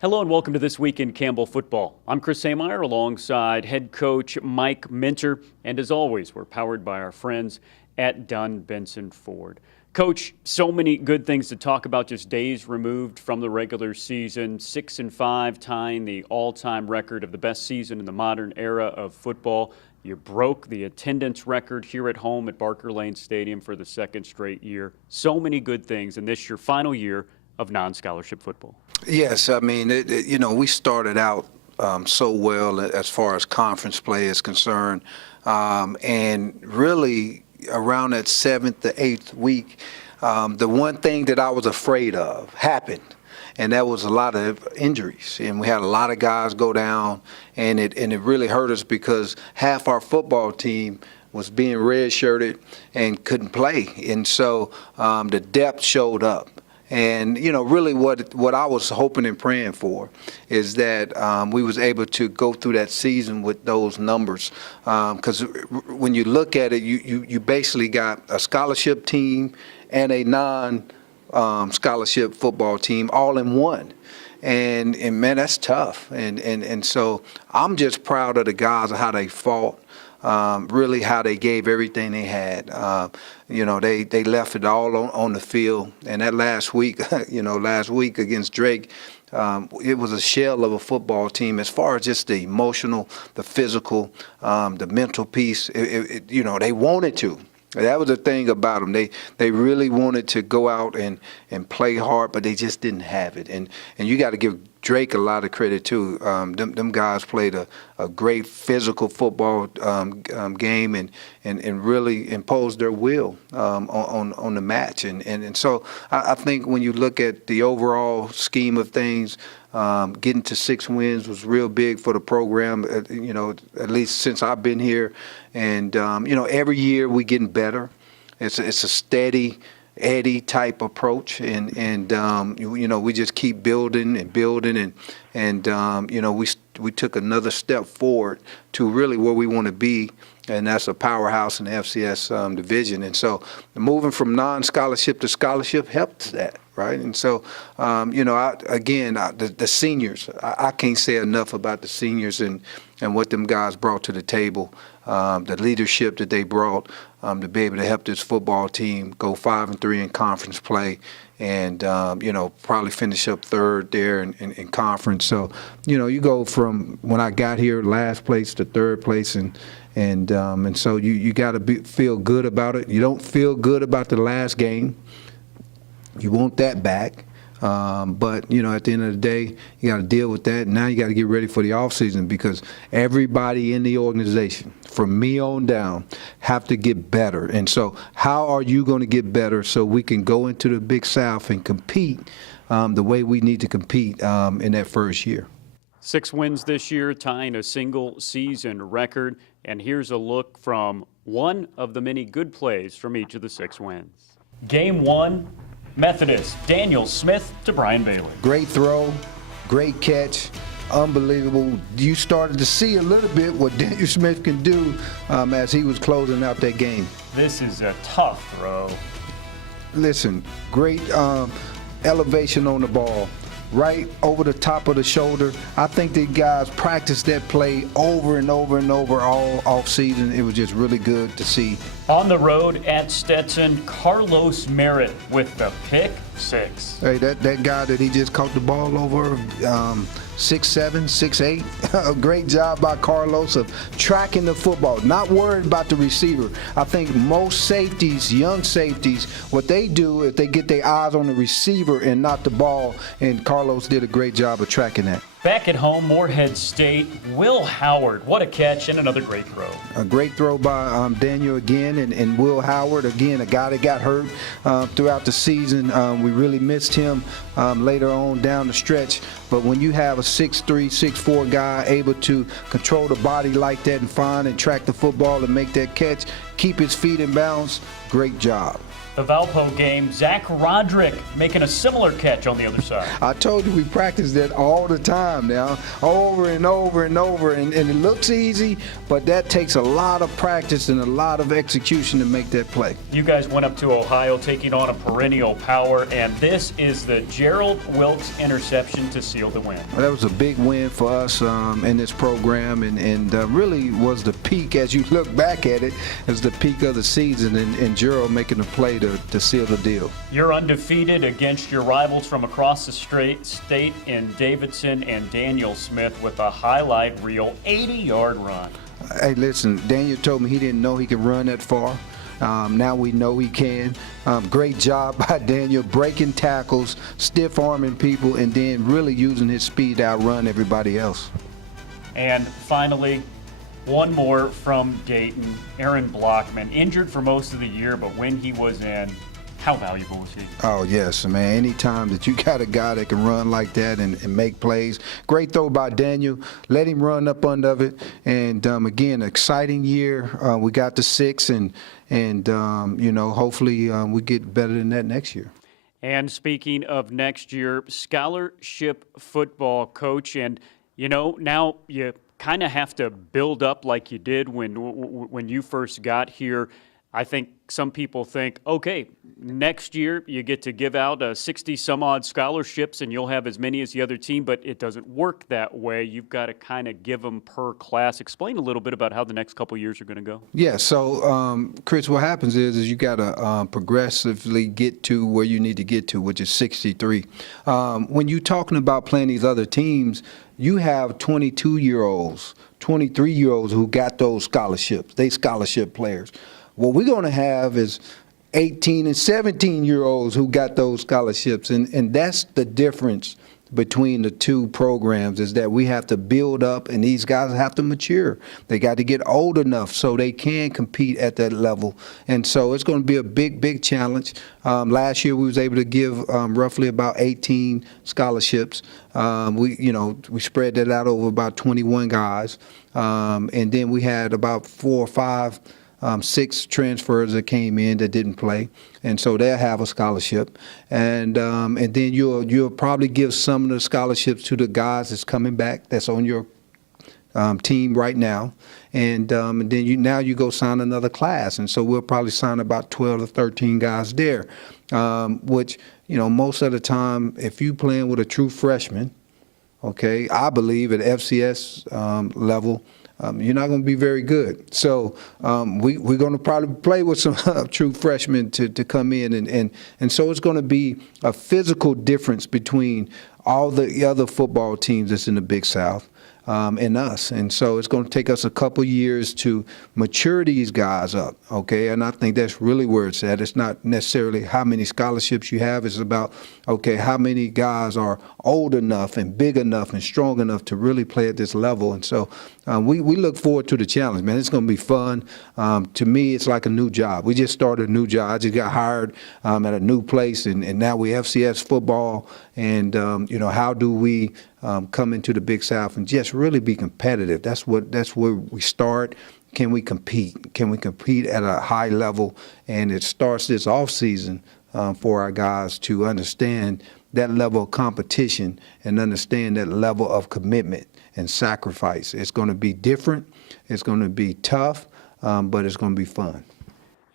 Hello and welcome to This Week in Campbell Football. I'm Chris Sameyer alongside head coach Mike Minter, and as always, we're powered by our friends at Dunn Benson Ford. Coach, so many good things to talk about just days removed from the regular season. 6-5 tying the all-time record of the best season in the modern era of football. You broke the attendance record here at home at Barker Lane Stadium for the second straight year. So many good things, and this your final year of non-scholarship football. Yes, I mean, we started out so well as far as conference play is concerned, and really around that 7th to 8th week, the one thing that I was afraid of happened, and that was a lot of injuries, and we had a lot of guys go down, and it really hurt us because half our football team was being red-shirted and couldn't play, and so the depth showed up. And, really what I was hoping and praying for is that we was able to go through that season with those numbers. Because when you look at it, you basically got a scholarship team and a non-scholarship football team all in one. And man, that's tough. And so I'm just proud of the guys of how they fought. Really how they gave everything they had. They left it all on the field. And that last week, last week against Drake, it was a shell of a football team as far as just the emotional, the physical, the mental piece. They wanted to. That was the thing about them. They really wanted to go out and play hard, but they just didn't have it. And you got to give Drake a lot of credit too. Them guys played a great physical football game and really imposed their will on the match. And so I think when you look at the overall scheme of things, getting to 6 wins was real big for the program, at least since I've been here. And, every year we're getting better. It's a steady Eddie type approach, and we just keep building and we took another step forward to really where we want to be, and that's a powerhouse in the FCS division. And so moving from non-scholarship to scholarship helps that, right? And so the seniors, I can't say enough about the seniors and what them guys brought to the table, the leadership that they brought. To be able to help this football team go 5-3 in conference play, and probably finish up third there in conference. So you go from when I got here last place to third place, and so you got to feel good about it. You don't feel good about the last game. You want that back. But at the end of the day, you got to deal with that. Now you got to get ready for the offseason, because everybody in the organization, from me on down, have to get better. And so how are you going to get better so we can go into the Big South and compete the way we need to compete in that first year? 6 wins this year, tying a single season record. And here's a look from one of the many good plays from each of the 6 wins. Game 1. Methodist, Daniel Smith to Brian Bailey. Great throw, great catch, unbelievable. You started to see a little bit what Daniel Smith can do as he was closing out that game. This is a tough throw. Listen, great elevation on the ball, right over the top of the shoulder. I think the guys practiced that play over and over and over all off season. It was just really good to see. On the road at Stetson, Carlos Merritt with the pick 6. Hey, that guy that he just caught the ball over, 6'7", 6'8". A great job by Carlos of tracking the football, not worried about the receiver. I think most safeties, young safeties, what they do is they get their eyes on the receiver and not the ball, and Carlos did a great job of tracking that. Back at home, Morehead State, Will Howard. What a catch and another great throw. A great throw by Daniel again, and Will Howard, again, a guy that got hurt throughout the season. We really missed him later on down the stretch. But when you have a 6'3", 6'4" guy able to control the body like that and find and track the football and make that catch, keep his feet in bounds, great job. The Valpo game, Zach Roderick making a similar catch on the other side. I told you we practice that all the time now, over and over and over, and it looks easy, but that takes a lot of practice and a lot of execution to make that play. You guys went up to Ohio taking on a perennial power, and this is the Gerald Wilkes interception to seal the win. That was a big win for us in this program, and really was the peak, as you look back at it, as the peak of the season, and Gerald making a play to seal the deal. You're undefeated against your rivals from across the state in Davidson and Daniel Smith with a highlight reel 80-yard run. Hey, listen, Daniel told me he didn't know he could run that far. Now we know he can. Great job by Daniel, breaking tackles, stiff-arming people, and then really using his speed to outrun everybody else. And finally, one more from Dayton, Aaron Blockman, injured for most of the year, but when he was in, how valuable was he? Oh, yes, man. Anytime that you got a guy that can run like that and make plays. Great throw by Daniel. Let him run up under it. And, again, exciting year. We got to 6, and hopefully we get better than that next year. And speaking of next year, scholarship football coach, and, now you kind of have to build up like you did when you first got here. I think some people think, okay, next year you get to give out 60-some-odd scholarships and you'll have as many as the other team, but it doesn't work that way. You've got to kind of give them per class. Explain a little bit about how the next couple of years are going to go. Yeah, so, Chris, what happens is you got to progressively get to where you need to get to, which is 63. When you're talking about playing these other teams, you have 22-year-olds, 23-year-olds who got those scholarships. They scholarship players. What we're going to have is 18 and 17-year-olds who got those scholarships, and that's the difference between the two programs, is that we have to build up and these guys have to mature. They got to get old enough so they can compete at that level. And so it's going to be a big, big challenge. Last year we was able to give roughly about 18 scholarships. We spread that out over about 21 guys. And then we had about 4 or 5 6 transfers that came in that didn't play, and so they'll have a scholarship, and then you'll probably give some of the scholarships to the guys that's coming back, that's on your team right now, and then you go sign another class, and so we'll probably sign about 12 to 13 guys there, which most of the time, if you playing with a true freshman, okay, I believe at FCS level, you're not going to be very good. So we're going to probably play with some true freshmen to come in. And so it's going to be a physical difference between all the other football teams that's in the Big South and us. And so it's going to take us a couple years to mature these guys up, okay? And I think that's really where it's at. It's not necessarily how many scholarships you have. It's about, okay, how many guys are old enough and big enough and strong enough to really play at this level. And so we look forward to the challenge, man. It's going to be fun. To me, it's like a new job. We just started a new job. I just got hired at a new place, and now we FCS football. And, how do we come into the Big South and just really be competitive? That's where we start. Can we compete? Can we compete at a high level? And it starts this off season for our guys to understand that level of competition and understand that level of commitment and sacrifice. It's going to be different. It's going to be tough, but it's going to be fun.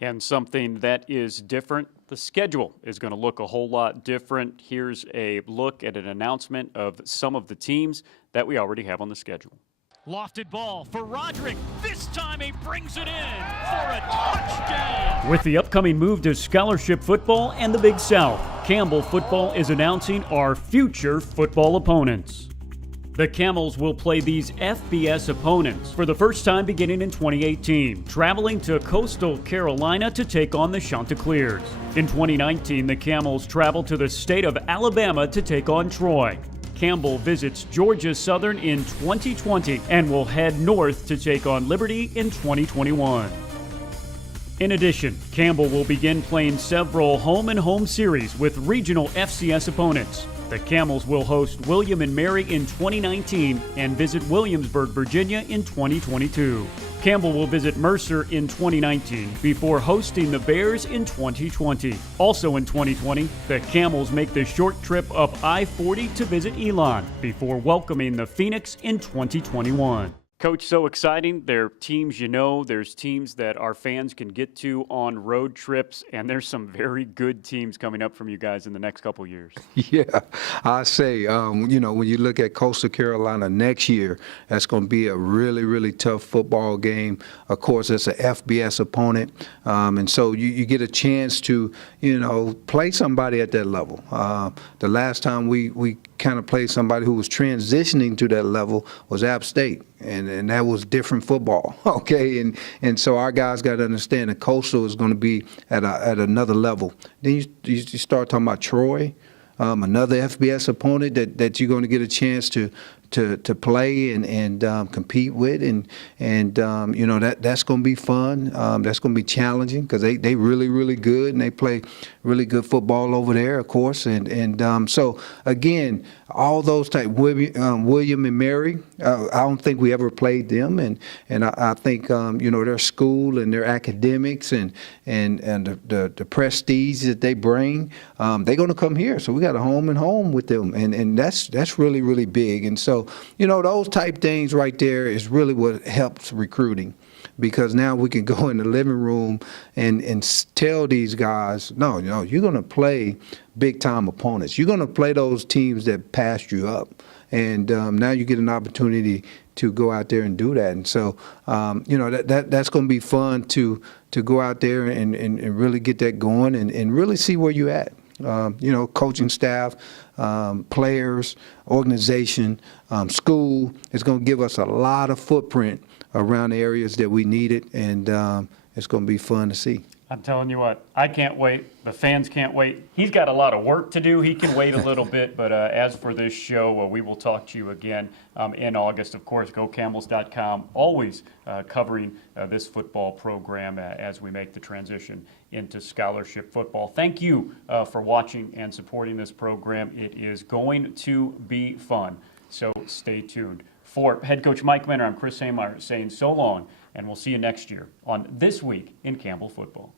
And something that is different, the schedule is going to look a whole lot different. Here's a look at an announcement of some of the teams that we already have on the schedule. Lofted ball for Roderick. This time he brings it in for a touchdown. With the upcoming move to scholarship football and the Big South, Campbell Football is announcing our future football opponents. The Camels will play these FBS opponents for the first time beginning in 2018, traveling to Coastal Carolina to take on the Chanticleers. In 2019, the Camels travel to the state of Alabama to take on Troy. Campbell visits Georgia Southern in 2020 and will head north to take on Liberty in 2021. In addition, Campbell will begin playing several home-and-home series with regional FCS opponents. The Camels will host William and Mary in 2019 and visit Williamsburg, Virginia in 2022. Campbell will visit Mercer in 2019 before hosting the Bears in 2020. Also in 2020, the Camels make the short trip up I-40 to visit Elon before welcoming the Phoenix in 2021. Coach, so exciting. There are teams there's teams that our fans can get to on road trips, and there's some very good teams coming up from you guys in the next couple years. Yeah, I say, when you look at Coastal Carolina next year, that's going to be a really, really tough football game. Of course, it's an FBS opponent, and so you get a chance to, play somebody at that level. The last time we kind of played somebody who was transitioning to that level was App State. And that was different football, okay? And so our guys got to understand that Coastal is going to be at another level. Then you start talking about Troy, another FBS opponent that you're going to get a chance to play and compete with, and that's going to be fun. That's going to be challenging because they really, really good, and they play really good football over there, of course. And so again, all those type William and Mary, I don't think we ever played them, and I think their school and their academics and the prestige that they bring, they're going to come here. So we got a home and home with them, and that's really, really big. And so those type things right there is really what helps recruiting, because now we can go in the living room and tell these guys, no, you're going to play big-time opponents. You're going to play those teams that passed you up. And now you get an opportunity to go out there and do that. And so, that's going to be fun to go out there and really get that going and really see where you're at. Coaching staff, players, organization, school is going to give us a lot of footprint around the areas that we need it, and it's going to be fun to see. I'm telling you what, I can't wait. The fans can't wait. He's got a lot of work to do. He can wait a little bit, but as for this show, we will talk to you again in August. Of course, GoCamels.com, always covering this football program as we make the transition into scholarship football. Thank you for watching and supporting this program. It is going to be fun, so stay tuned. For head coach Mike Minter, I'm Chris Haymeyer saying so long, and we'll see you next year on This Week in Campbell Football.